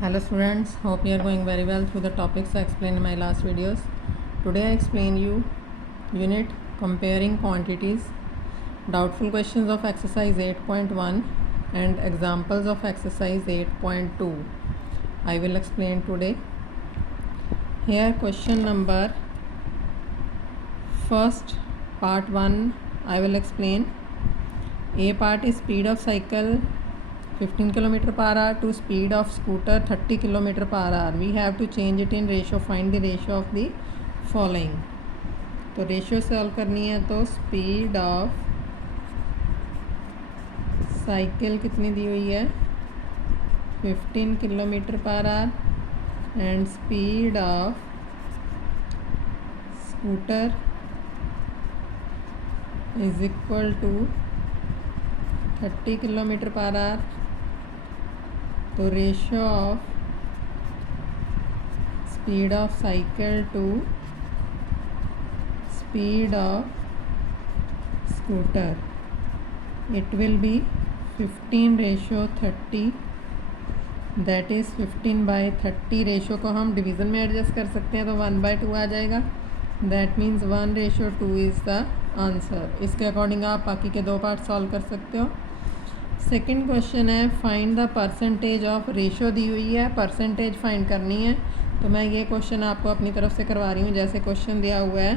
Hello students, hope you are going very well through the topics I explained in my last videos. Today I explain you unit comparing quantities, doubtful questions of exercise 8.1 and examples of exercise 8.2. I will explain today. Here question number first part 1 I will explain. A part is speed of cycle 15 km per hour to speed of scooter 30 km per hour. We have to change it in ratio. Find the ratio of the following. तो ratio solve करनी है तो speed of cycle कितनी दी हुई है 15 km per hour and speed of scooter is equal to 30 km per hour. तो ratio of speed of cycle to speed of scooter it will be 15:30. That is 15/30. Ratio को हम division में adjust कर सकते हैं तो 1/2 आ जाएगा. That means 1:2 is the answer. इसके अकॉर्डिंग आप बाकी के दो पार्ट सॉल्व कर सकते हो. सेकंड क्वेश्चन है find the percentage of. Ratio दी हुई है, परसेंटेज फाइंड करनी है. तो मैं ये क्वेश्चन आपको अपनी तरफ से करवा रही हूँ. जैसे क्वेश्चन दिया हुआ है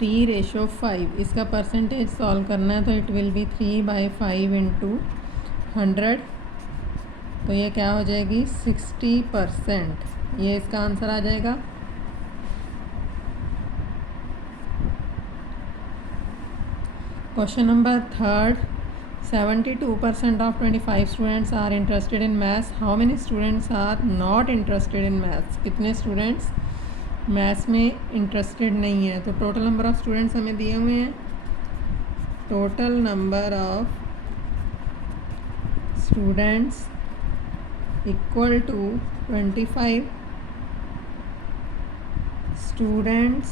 3:5. इसका परसेंटेज सॉल्व करना है तो इट विल बी 3/5 इंटू 100. तो ये क्या हो जाएगी 60%. ये इसका आंसर आ जाएगा. Question number third 72% of 25 students are interested in maths. How many students are not interested in maths? कितने स्टूडेंट्स मैथ्स में इंटरेस्टेड नहीं है. तो टोटल नंबर ऑफ़ स्टूडेंट्स हमें दिए हुए हैं. Total number of students equal to 25 students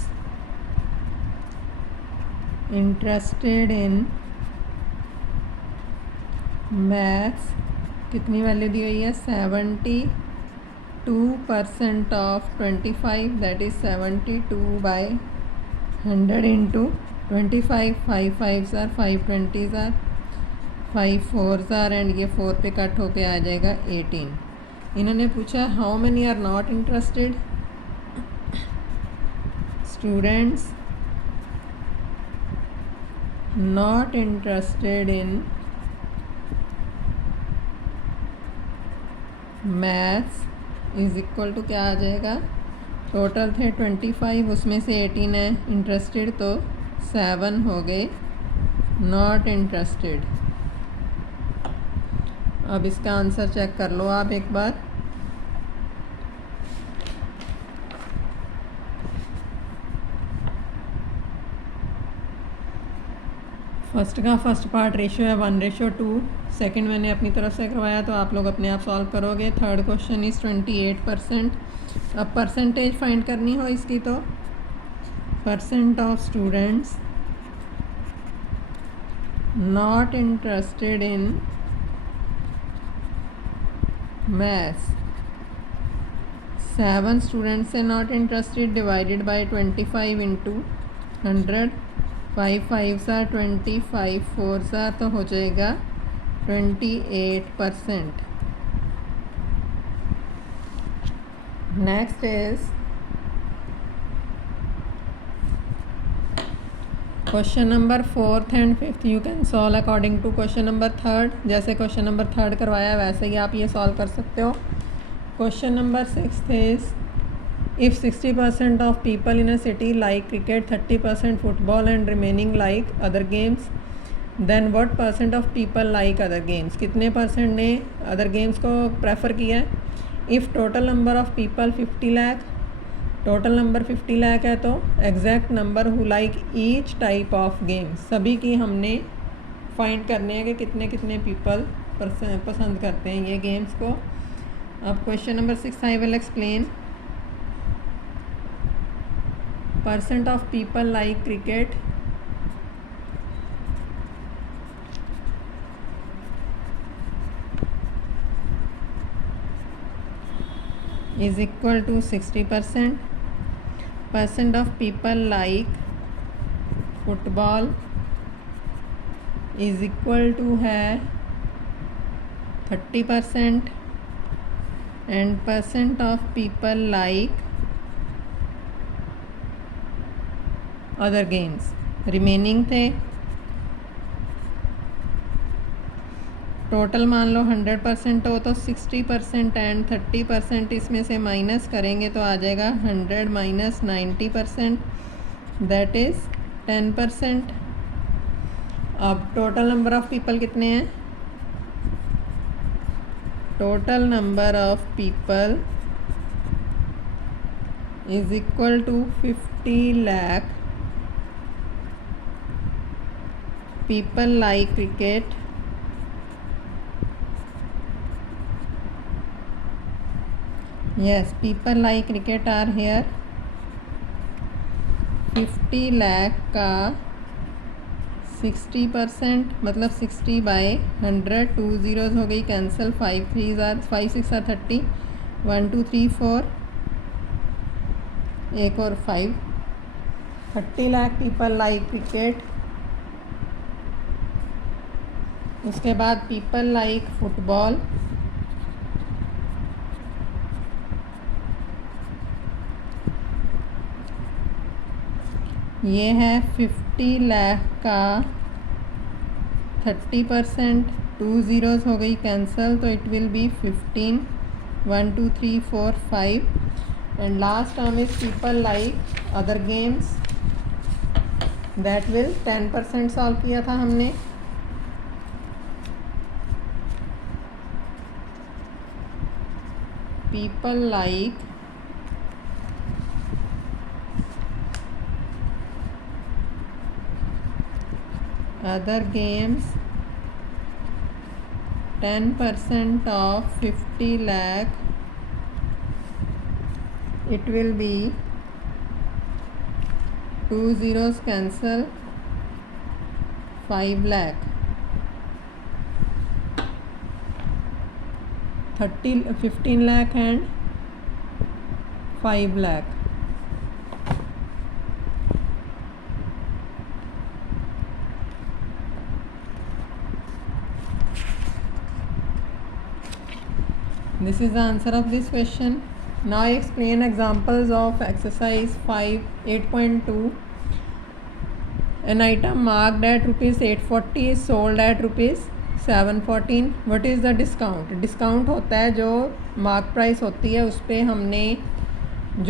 interested in maths. कितनी वैल्यू दी हुई है 72% of 25. That is 72/100 into 25. 5 5s are 5 20s are 5 4s are and ये 4 पे कट होके आ जाएगा 18. इन्होंने पूछा how many are not interested. Students not interested in maths is equal to क्या आ जाएगा. टोटल थे 25, उसमें से 18 है इंटरेस्टेड तो 7 हो गए नॉट इंटरेस्टेड. अब इसका आंसर चेक कर लो आप एक बार. फर्स्ट का फर्स्ट पार्ट रेशियो है 1:2. सेकंड मैंने अपनी तरफ से करवाया तो आप लोग अपने आप सॉल्व करोगे. Third question is 28%. अब परसेंटेज फाइंड करनी हो इसकी तो percent of students not interested in maths. 7 students से not interested divided by 25 into 100. 5 5s are 25 4s are तो हो जाएगा 28%. Next is question number 4th and 5th. You can solve according to question number 3rd. जैसे question number 3rd करवाया वैसे ही आप ये solve कर सकते हो. Question number 6th is if 60% of people in a city like cricket, 30% football and remaining like other games, then what percent of people like other games. कितने percent ने other games को प्रेफर किया है. If total number of people 50 lakh. Total number 50 lakh है तो exact number who like each type of games. सभी की हमने फाइंड करने हैं कि कितने कितने पीपल पसंद करते हैं ये गेम्स को. अब question number 6 I will explain. Percent of people like cricket. is equal to 60%. Percent of people like football is equal to है 30%. And percent of people like other games remaining थे. Total मान लो 100% हो तो 60% and 30% इसमें से minus करेंगे तो आ जाएगा 100 माइनस 90%, दैट इज़ 10%. अब टोटल नंबर ऑफ़ पीपल कितने हैं? Total number of people is equal to 50 lakh. People like cricket. Yes, people like cricket are here. 50 lakh का 60% मतलब 60/100. 2 zeros हो गई कैंसिल. 5 6 are 30. 1 2 3 4 एक और 5. 30 lakh people like cricket. उसके बाद people like football. ये है 50 lakh का 30%. 2 zeros हो गई कैंसिल तो it will be 15. 1 2 3 4 5. And last term is people like other games, that will 10% solve किया था हमने. People like other games, 10% of 50 lakh, it will be 2 zeros cancel 5 lakh. 15 lakh and 5 lakh. This is the answer of this question. Now I explain examples of exercise 8.2. An item marked at rupees 840 is sold at rupees 714. What is the discount? Discount होता है जो mark price होती है उस पर हमने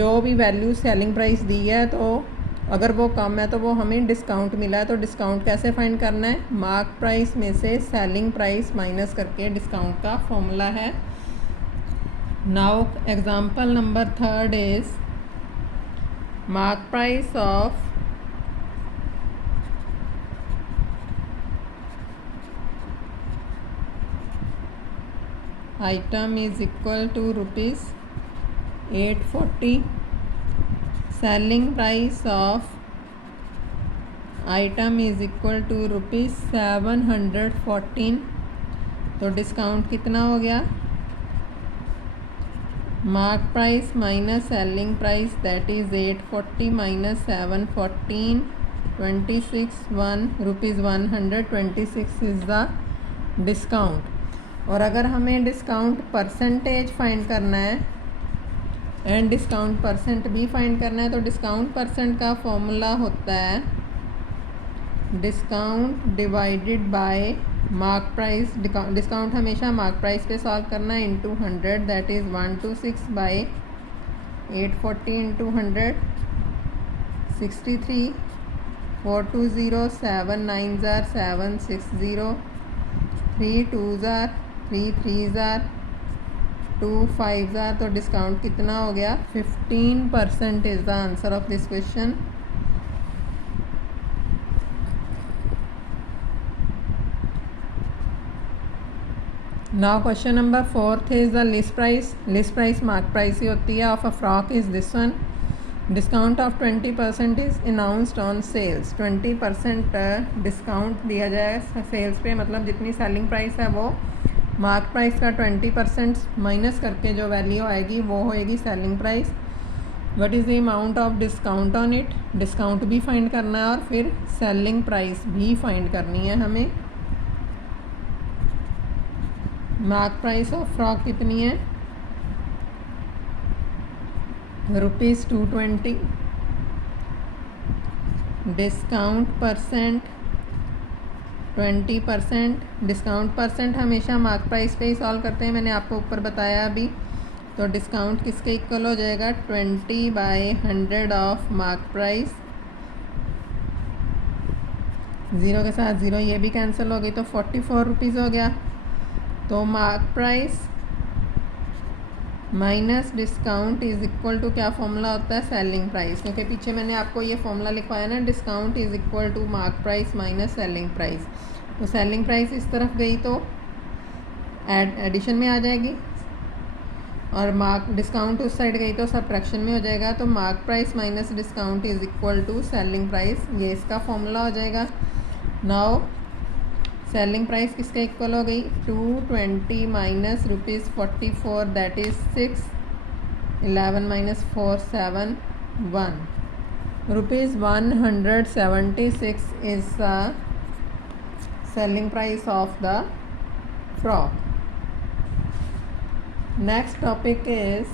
जो भी वैल्यू सेलिंग प्राइस दी है, तो अगर वो कम है तो वो हमें डिस्काउंट मिला है. तो डिस्काउंट कैसे फाइंड करना है? मार्क प्राइस में से सेलिंग प्राइस माइनस करके डिस्काउंट का फॉर्मूला है. Now example number 3 is mark price of item is equal to rupees 840. Selling price of item is equal to rupees 714. तो डिस्काउंट कितना हो गया? Mark price minus selling price, that is 840 minus 714, 26 rupees 126 is the discount. और अगर हमें discount percentage find करना है and discount percent भी फाइंड करना है, तो डिस्काउंट परसेंट का फॉर्मूला होता है discount divided by mark price. Discount हमेशा मार्क प्राइस पे सॉल्व करना है into 100, that is 126/840 into 100, 63. 420, 7 9s are 760, 3 2s are 3 3s are 2 5s are. तो डिस्काउंट कितना हो गया? 15% is the answer of this question. Now question number 4 is the list price. List price mark price ही होती है of a frock is this one. Discount of 20% is announced on sales. 20% discount दिया जाए sales पे, मतलब जितनी selling price है वो mark price का 20% माइनस करके जो वैल्यू आएगी वो होएगी selling price. What is the amount of discount on it, discount भी फाइंड करना है और फिर सेलिंग प्राइस भी फाइंड करनी है हमें। मार्क प्राइस ऑफ फ्रॉक कितनी है, ₹220। Discount percent 20%। डिस्काउंट परसेंट हमेशा मार्क प्राइस पे ही सॉल्व करते हैं, मैंने आपको ऊपर बताया अभी। तो डिस्काउंट किसके इक्वल हो जाएगा, 20/100 ऑफ मार्क प्राइस। 0 के साथ 0 ये भी कैंसिल हो गई तो 44 रुपीज़ हो गया। तो mark price minus discount is equal to क्या फॉर्मूला होता है, सेलिंग प्राइस। क्योंकि पीछे मैंने आपको ये फॉर्मूला लिखवाया ना, discount is equal to mark price minus selling price. तो सेलिंग प्राइस इस तरफ गई तो एडिशन में आ जाएगी और मार्क डिस्काउंट उस साइड गई तो सब्ट्रैक्शन में हो जाएगा। तो mark price minus discount is equal to selling price, ये इसका फॉर्मूला हो जाएगा। नाउ सेलिंग प्राइस किसके इक्वल हो गई, 220 minus ₹44 that is 6। 11 minus 4 7 1 ₹176 is the selling price of the frock. Next topic is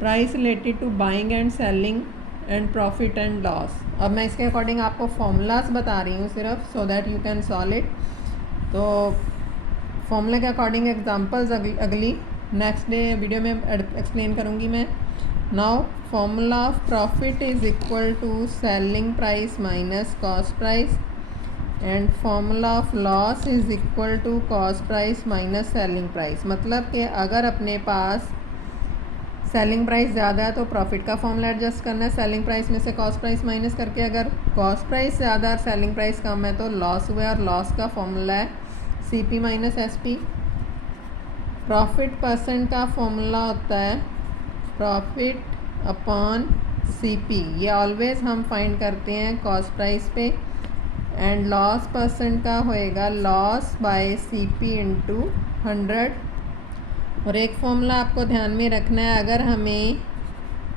price related to buying and selling and profit and loss. अब मैं इसके अकॉर्डिंग आपको फॉर्मूलाज बता रही हूँ सिर्फ, so that you can solve it. तो फॉर्मूले के अकॉर्डिंग एग्जांपल्स अगली नेक्स्ट डे वीडियो में एक्सप्लेन करूँगी मैं। Now formula of profit is equal to selling price minus cost price and formula of loss is equal to cost price minus selling price. मतलब कि अगर अपने पास सेलिंग प्राइस ज़्यादा है तो प्रॉफिट का फॉर्मूला एडजस्ट करना है, सेलिंग प्राइस में से कॉस्ट प्राइस माइनस करके। अगर कॉस्ट प्राइस ज़्यादा और सेलिंग प्राइस कम है तो लॉस हुआ, और लॉस का फॉर्मूला है CP minus SP। Profit percent का फॉर्मूला होता है प्रॉफिट अपॉन CP, ये ऑलवेज हम फाइंड करते हैं कॉस्ट प्राइस पे। एंड लॉस परसेंट का होएगा लॉस बाय CP इंटू 100। और एक फॉर्मूला आपको ध्यान में रखना है, अगर हमें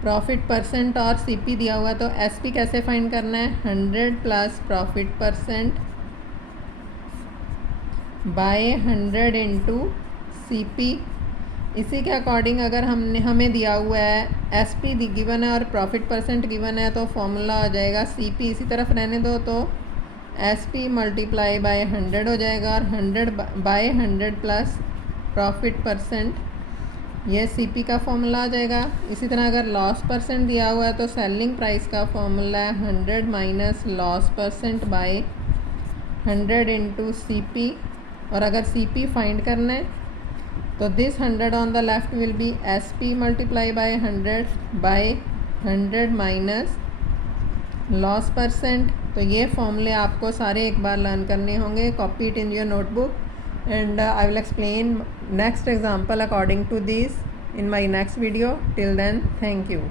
प्रॉफिट परसेंट और CP दिया हुआ तो SP कैसे फाइंड करना है, 100 plus profit percent by 100 into CP। इसी के अकॉर्डिंग अगर हमें दिया हुआ है SP गिवन है और प्रॉफिट परसेंट गिवन है तो फॉर्मूला हो जाएगा CP, इसी तरफ रहने दो तो SP मल्टीप्लाई बाय 100 हो जाएगा, और 100 बाय 100 प्लस प्रॉफिट परसेंट, ये CP का फॉर्मूला आ जाएगा। इसी तरह अगर लॉस परसेंट दिया हुआ है तो सेलिंग प्राइस का फॉर्मूला है 100 minus loss percent by 100 into CP। और अगर CP फाइंड करना है तो this 100 on the left will be SP multiply by 100 by 100 minus loss percent. तो ये फॉर्मूले आपको सारे एक बार लर्न करने होंगे, copy it in your notebook and I will explain next example according to this in my next video. Till then, thank you.